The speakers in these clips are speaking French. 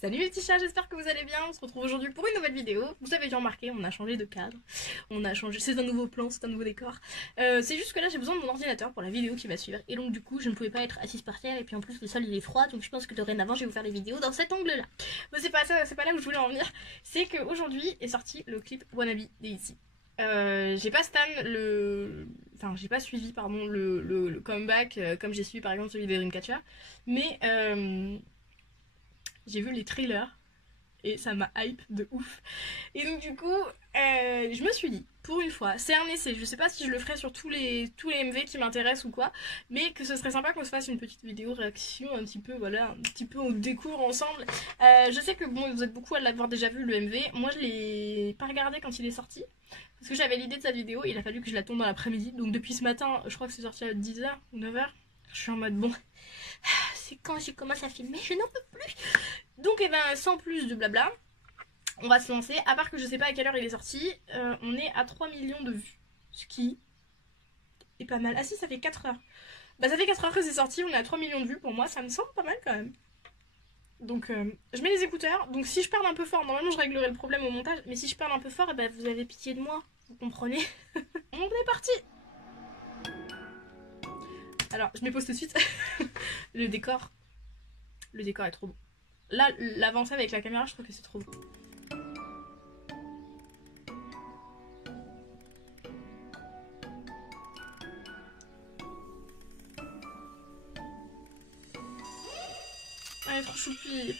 Salut les petits chats, j'espère que vous allez bien. On se retrouve aujourd'hui pour une nouvelle vidéo. Vous avez dû remarquer, on a changé de cadre. On a changé, c'est un nouveau plan, c'est un nouveau décor. C'est juste que là j'ai besoin de mon ordinateur pour la vidéo qui va suivre. Et donc du coup je ne pouvais pas être assise par terre. Et puis en plus le sol il est froid. Donc je pense que dorénavant je vais vous faire les vidéos dans cet angle là. Mais c'est pas ça, c'est pas là où je voulais en venir. C'est qu'aujourd'hui est sorti le clip Wannabe d'Itzy. J'ai pas stan le... Enfin j'ai pas suivi pardon le comeback comme j'ai suivi par exemple celui des Dreamcatcher. Mais j'ai vu les trailers et ça m'a hype de ouf. Et donc du coup, je me suis dit, pour une fois, c'est un essai. Je sais pas si je le ferai sur tous les MV qui m'intéressent ou quoi, mais que ce serait sympa qu'on se fasse une petite vidéo réaction, un petit peu, voilà, un petit peu on découvre ensemble. Je sais que bon, vous êtes beaucoup à l'avoir déjà vu le MV. Moi, je l'ai pas regardé quand il est sorti. Parce que j'avais l'idée de sa vidéo, il a fallu que je la tourne dans l'après-midi. Donc depuis ce matin, je crois que c'est sorti à 10h ou 9h. Je suis en mode bon, c'est quand je commence à filmer, je n'en peux plus. Donc et ben sans plus de blabla, on va se lancer. À part que je sais pas à quelle heure il est sorti, on est à 3 millions de vues. Ce qui est pas mal. Ah si, ça fait 4 heures. Bah ça fait 4 heures que c'est sorti, on est à 3 millions de vues. Pour moi ça me semble pas mal quand même. Donc je mets les écouteurs. Donc si je parle un peu fort, normalement je réglerai le problème au montage. Mais si je parle un peu fort, et ben vous avez pitié de moi. Vous comprenez. On est parti. Alors je m'épose tout de suite. Le décor est trop beau. Là, l'avancée avec la caméra, je trouve que c'est trop beau. Elle est trop choupie.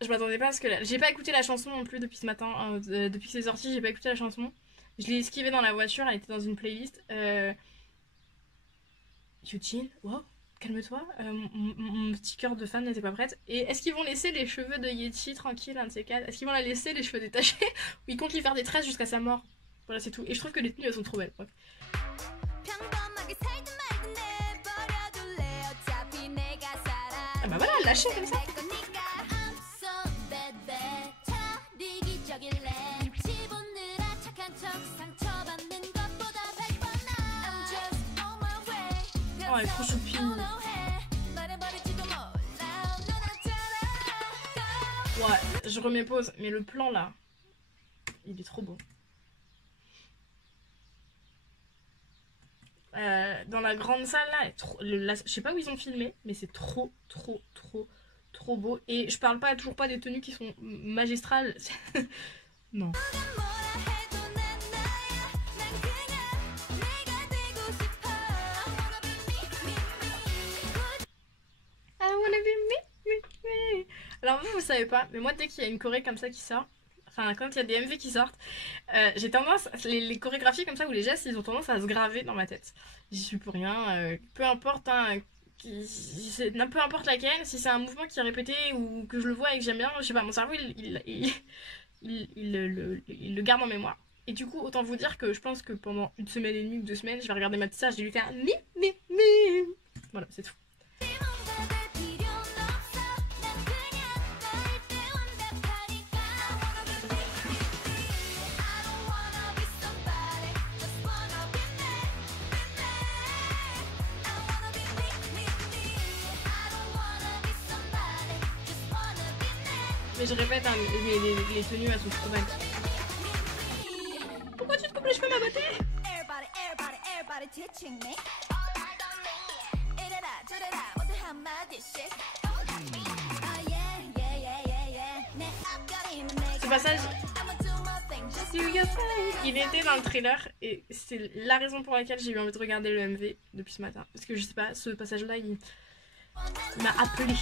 Je m'attendais pas à ce que j'ai pas écouté la chanson non plus depuis ce matin, depuis que c'est sorti, j'ai pas écouté la chanson. Je l'ai esquivée dans la voiture, elle était dans une playlist. Eugene, wow, calme-toi, mon petit cœur de fan n'était pas prête. Et est-ce qu'ils vont laisser les cheveux de Yeti tranquille, un de ces quatre? Est-ce qu'ils vont la laisser les cheveux détachés? Ou ils comptent lui faire des tresses jusqu'à sa mort? Voilà, c'est tout. Et je trouve que les tenues elles sont trop belles. Ouais. Ah bah voilà, elle lâchait comme ça. Oh, elle est trop choupie. Ouais, je remets pause, mais le plan là, il est trop beau. Dans la grande salle là, je sais pas où ils ont filmé, mais c'est trop beau. Et je parle pas toujours pas des tenues qui sont magistrales. Non. Alors vous savez pas, mais moi dès qu'il y a une choré comme ça qui sort, enfin quand il y a des MV qui sortent, j'ai tendance, les chorégraphies comme ça ou les gestes ils ont tendance à se graver dans ma tête. J'y suis pour rien, peu importe hein, peu importe laquelle, si c'est un mouvement qui est répété ou que je le vois et que j'aime bien, je sais pas, mon cerveau il le garde en mémoire. Et du coup autant vous dire que je pense que pendant une semaine et demie ou 2 semaines je vais regarder ma petite sœur, je vais lui faire voilà c'est tout. Mais je répète, hein, les tenues elles sont trop belles. Pourquoi tu te coupes les cheveux ma beauté? Ce passage, il était dans le trailer et c'est la raison pour laquelle j'ai eu envie de regarder le MV depuis ce matin. Parce que je sais pas, ce passage là il m'a appelé.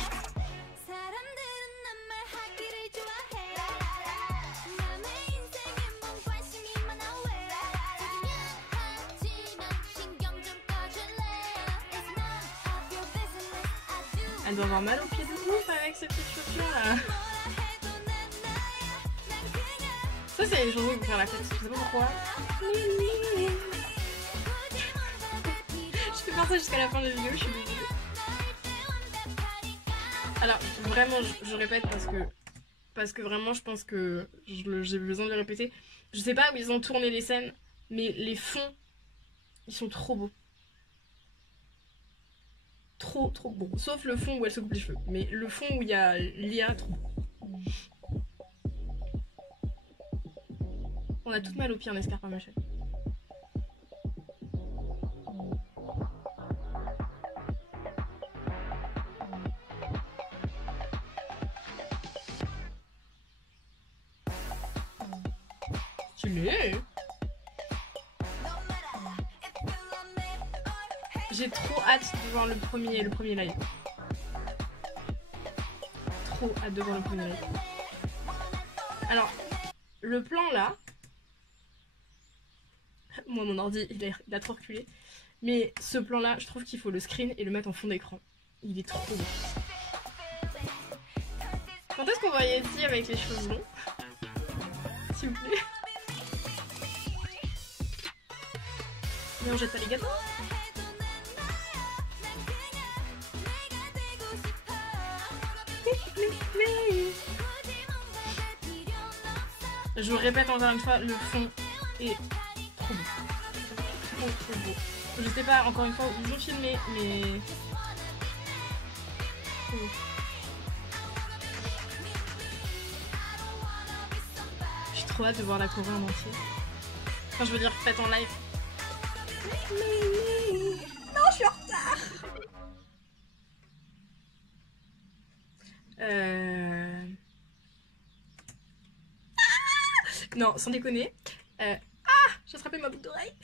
Elle doit avoir mal au pied de ouf avec ces petites chaussures là. Ça c'est les chansons pour faire la fête, je sais pas pourquoi. Je peux faire ça jusqu'à la fin de la vidéo, je suis désolée. Alors vraiment je répète parce que vraiment je pense que j'ai besoin de le répéter. Je sais pas où ils ont tourné les scènes, mais les fonds, ils sont trop beaux. Trop trop beaux. Sauf le fond où elle se coupe les cheveux. Mais le fond où il y a Lia, trop beau. On a toutes mal aux pieds en escarpe à machin. Stylé. J'ai trop hâte de voir le premier live. Trop hâte de voir le premier live. Alors, le plan là, moi mon ordi il a trop reculé, mais ce plan là, je trouve qu'il faut le screen et le mettre en fond d'écran. Il est trop beau. Quand est-ce qu'on voyait ici avec les cheveux blonds? S'il vous plaît. Mais on jette pas les gâteaux. Je vous répète encore une fois, le fond est trop beau. Trop beau. Je sais pas encore une fois où ils ont filmé, mais... Trop beau. J'ai trop hâte de voir la Corée en entier. Enfin, je veux dire, faite en live. Non, je suis en retard. Non, sans déconner. J'ai attrapé ma boucle d'oreille.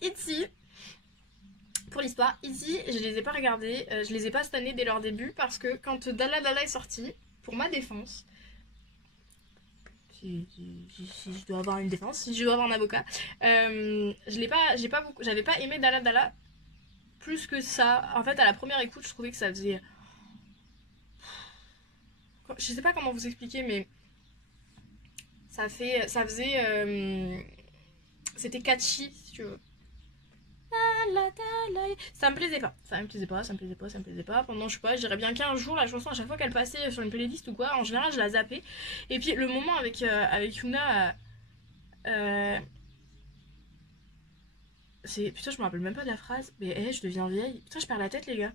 ITZY, pour l'histoire, ITZY, je les ai pas regardés. Je les ai pas cette année dès leur début parce que quand Dalla Dalla est sorti, pour ma défense, si je dois avoir une défense, si je dois avoir un avocat, j'avais pas aimé Dalla Dalla plus que ça. En fait, à la première écoute, je trouvais que ça faisait... Je sais pas comment vous expliquer, mais ça faisait... C'était catchy, si tu veux. Ça me plaisait pas. Pendant, je sais pas, je dirais bien 15 jours, la chanson, à chaque fois qu'elle passait sur une playlist ou quoi, en général, je la zappais. Et puis, le moment avec Yuna... c'est... Putain, je me rappelle même pas de la phrase. Mais je deviens vieille. Putain, je perds la tête, les gars.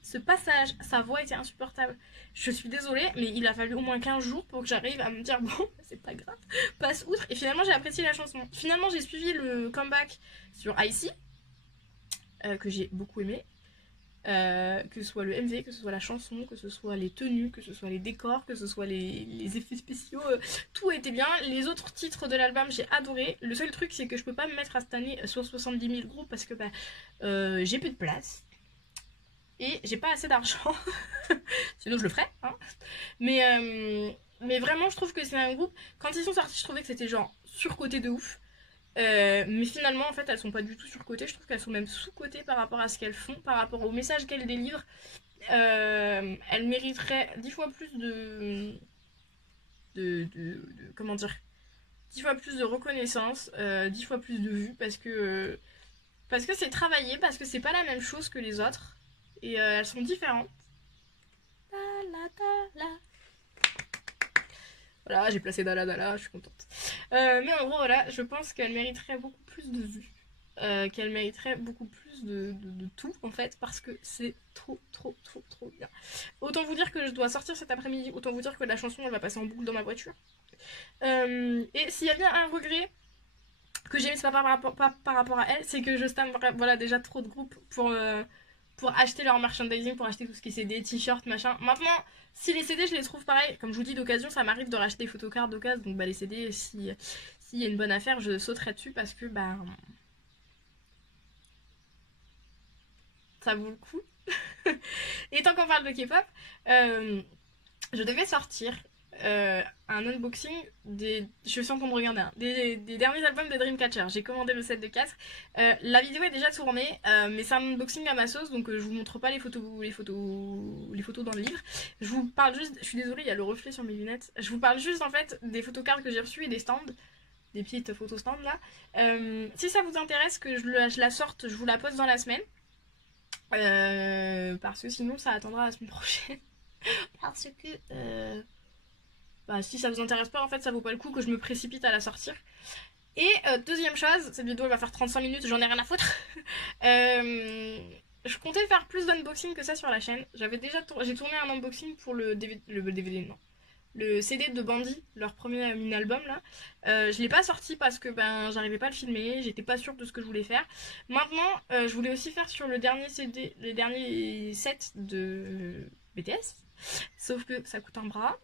Ce passage, sa voix était insupportable. Je suis désolée, mais il a fallu au moins 15 jours pour que j'arrive à me dire bon, c'est pas grave, passe outre. Et finalement, j'ai apprécié la chanson. Finalement, j'ai suivi le comeback sur Icy, que j'ai beaucoup aimé. Que ce soit le MV, que ce soit la chanson, que ce soit les tenues, que ce soit les décors, que ce soit les effets spéciaux, tout était bien. Les autres titres de l'album, j'ai adoré. Le seul truc, c'est que je peux pas me mettre à cette année sur 70 000 groupes parce que j'ai plus de place. Et j'ai pas assez d'argent. Sinon je le ferais, hein. Mais vraiment je trouve que c'est un groupe. Quand ils sont sortis, je trouvais que c'était genre surcoté de ouf. Mais finalement en fait elles sont pas du tout surcotées. Je trouve qu'elles sont même sous-cotées par rapport à ce qu'elles font, par rapport au message qu'elles délivrent. Elles mériteraient 10 fois plus de comment dire, 10 fois plus de reconnaissance, 10 fois plus de vues parce que c'est travaillé, parce que c'est pas la même chose que les autres. Et elles sont différentes. Voilà, j'ai placé Dalla Dalla, je suis contente. Mais en gros, voilà, je pense qu'elle mériterait beaucoup plus de vues. Qu'elle mériterait beaucoup plus de tout, en fait, parce que c'est trop bien. Autant vous dire que je dois sortir cet après-midi, autant vous dire que la chanson, elle va passer en boucle dans ma voiture. Et s'il y a bien un regret que j'ai mis, c'est pas par rapport à elle, c'est que je stan voilà, déjà trop de groupes pour acheter leur merchandising, pour acheter tout ce qui est CD, t-shirt, machin. Maintenant, si les CD, je les trouve pareil, comme je vous dis d'occasion, ça m'arrive de racheter des photocards d'occasion, donc les CD, s'il y a une bonne affaire, je sauterai dessus parce que ça vaut le coup. Et tant qu'on parle de K-pop, je devais sortir un unboxing je suis en train de regarder des derniers albums de Dreamcatcher. J'ai commandé le set de 4. La vidéo est déjà tournée, mais c'est un unboxing à ma sauce, donc je vous montre pas les photos dans le livre. Je vous parle juste, je suis désolée, il y a le reflet sur mes lunettes. Je vous parle juste en fait des photocards que j'ai reçus et des stands, des petites photos stands là. Si ça vous intéresse que je la sorte, je vous la poste dans la semaine. Parce que sinon ça attendra la semaine prochaine. Parce que bah, si ça vous intéresse pas, en fait, ça vaut pas le coup que je me précipite à la sortir. Et deuxième chose, cette vidéo elle va faire 35 minutes, j'en ai rien à foutre. Je comptais faire plus d'unboxing que ça sur la chaîne. J'ai tourné un unboxing pour le DVD, non. Le CD de Bandy, leur premier mini-album là. Je l'ai pas sorti parce que ben j'arrivais pas à le filmer, j'étais pas sûre de ce que je voulais faire. Maintenant, je voulais aussi faire sur le dernier CD, les derniers sets de BTS. Sauf que ça coûte un bras.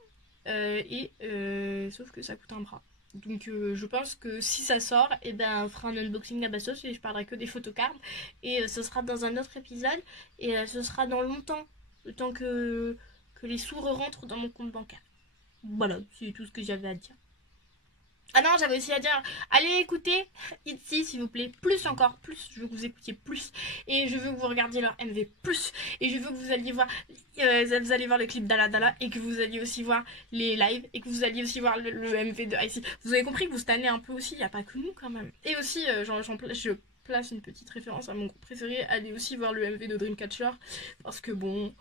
Sauf que ça coûte un bras. Donc je pense que si ça sort, et ben on fera un unboxing à Bastos et je parlerai que des photocards. Et ce sera dans un autre épisode. Et ce sera dans longtemps. Le temps que les sous rentrent dans mon compte bancaire. Voilà, c'est tout ce que j'avais à dire. Ah non, j'avais aussi à dire, allez écouter Itzy s'il vous plaît, plus encore, plus, je veux que vous écoutiez plus, et je veux que vous regardiez leur MV plus, et je veux que vous alliez voir, vous allez voir le clip d'Ala Dala, et que vous alliez aussi voir les lives, et que vous alliez aussi voir le MV de Icy. Vous avez compris que vous stannez un peu aussi, il n'y a pas que nous quand même. Et aussi, je place une petite référence à mon groupe préféré, allez aussi voir le MV de Dreamcatcher, parce que bon...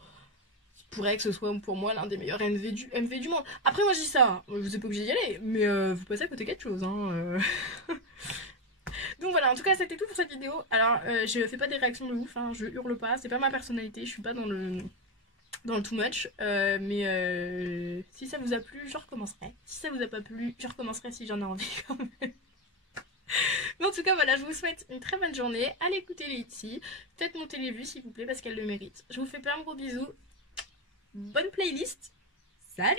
pourrait que ce soit pour moi l'un des meilleurs MV du monde. Après moi je dis ça, je sais pas que j'y aller, mais vous passez à côté quelque chose. Hein. Donc voilà, en tout cas c'était tout pour cette vidéo. Alors je fais pas des réactions de ouf, hein, je hurle pas, c'est pas ma personnalité, je suis pas dans le too much. Mais si ça vous a plu, je recommencerai. Si ça vous a pas plu, je recommencerai si j'en ai envie quand même. Mais en tout cas voilà, je vous souhaite une très bonne journée. Allez écouter les Itzy, faites monter les vues s'il vous plaît parce qu'elles le méritent. Je vous fais plein de gros bisous. Bonne playlist. Salut!